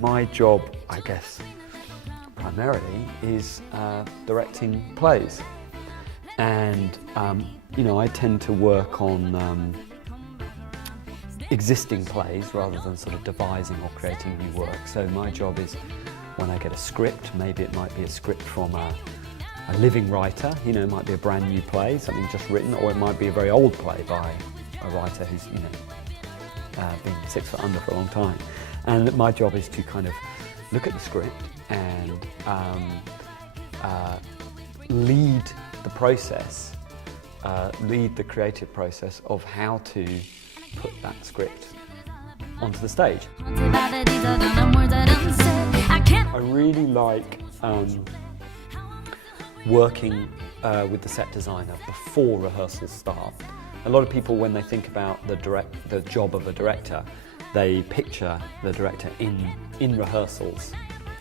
My job, I guess, primarily is directing plays. And, you know, I tend to work on existing plays rather than sort of devising or creating new work. So my job is, when I get a script, maybe it might be a script from a living writer, you know, it might be a brand new play, something just written, or it might be a very old play by a writer who's, you know, been 6 foot under for a long time. And my job is to kind of look at the script and lead the process, lead the creative process of how to put that script onto the stage. I really like working with the set designer before rehearsals start. A lot of people, when they think about the job of a director, they picture the director in rehearsals,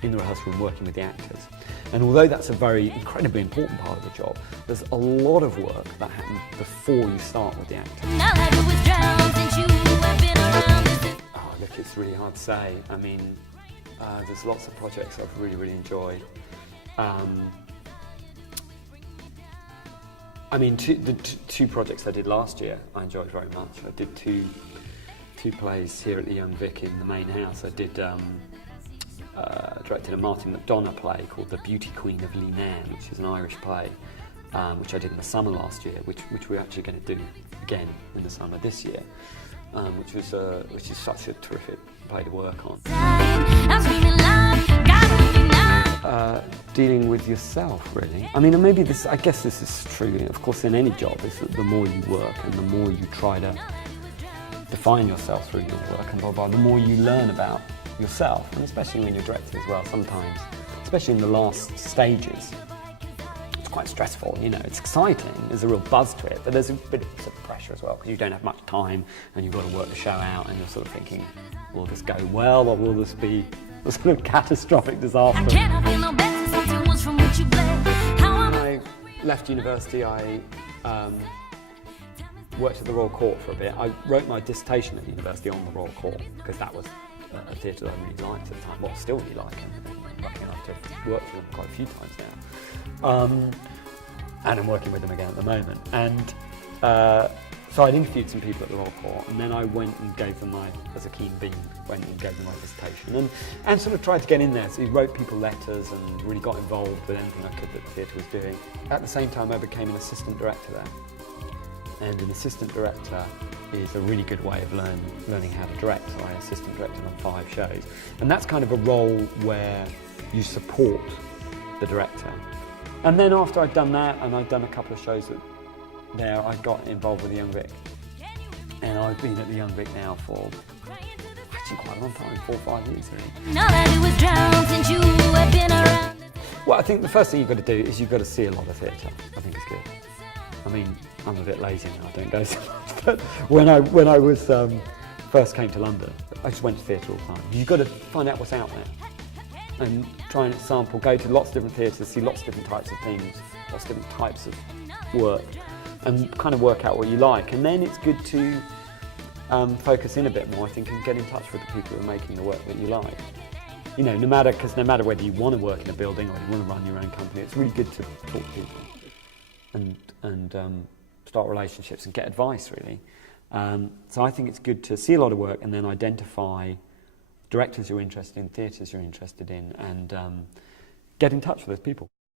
in the rehearsal room working with the actors. And although that's a very incredibly important part of the job, there's a lot of work that happens before you start with the actors. Oh, look, it's really hard to say. I mean, there's lots of projects I've really enjoyed. I mean, the two projects I did last year, I enjoyed very much. I did two plays here at the Young Vic in the main house. I did directed a Martin McDonagh play called The Beauty Queen of Leenane, which is an Irish play, which I did in the summer last year, which we're actually going to do again in the summer this year, which is such a terrific play to work on. Dealing with yourself, really. I mean, and maybe this, I guess this is true, of course, in any job, is that the more you work and the more you try to define yourself through your work, and blah, blah, the more you learn about yourself, and especially when you're directing as well, sometimes, especially in the last stages, it's quite stressful, you know, it's exciting, there's a real buzz to it, but there's a bit of pressure as well, because you don't have much time, and you've got to work the show out, and you're sort of thinking, will this go well, or will this be a sort of catastrophic disaster? When I left university, I worked at the Royal Court for a bit. I wrote my dissertation at the university on the Royal Court, because that was a theatre that I really liked at the time, well, still really like, and lucky enough to have worked with them quite a few times now. And I'm working with them again at the moment. And so I'd interviewed some people at the Royal Court, and then I went and gave them as a keen bean, went and gave them my dissertation, and sort of tried to get in there. So he wrote people letters and really got involved with anything I could that the theatre was doing. At the same time, I became an assistant director there. And an assistant director is a really good way of learning how to direct. So I assistant directed on 5 shows. And that's kind of a role where you support the director. And then after I'd done that, and I'd done a couple of shows there, I got involved with the Young Vic. And I've been at the Young Vic now for actually quite a long time, 4 or 5 years really. Well, I think the first thing you've got to do is you've got to see a lot of theatre. I think it's good. I mean, I'm a bit lazy now, I don't go so much, but when I was first came to London, I just went to theatre all the time. You've got to find out what's out there and try and sample, go to lots of different theatres, see lots of different types of things, lots of different types of work, and kind of work out what you like. And then it's good to focus in a bit more, I think, and get in touch with the people who are making the work that you like. You know, no matter whether you want to work in a building or you want to run your own company, it's really good to talk to people and start relationships and get advice, really. So I think it's good to see a lot of work and then identify directors you're interested in, theatres you're interested in, and get in touch with those people.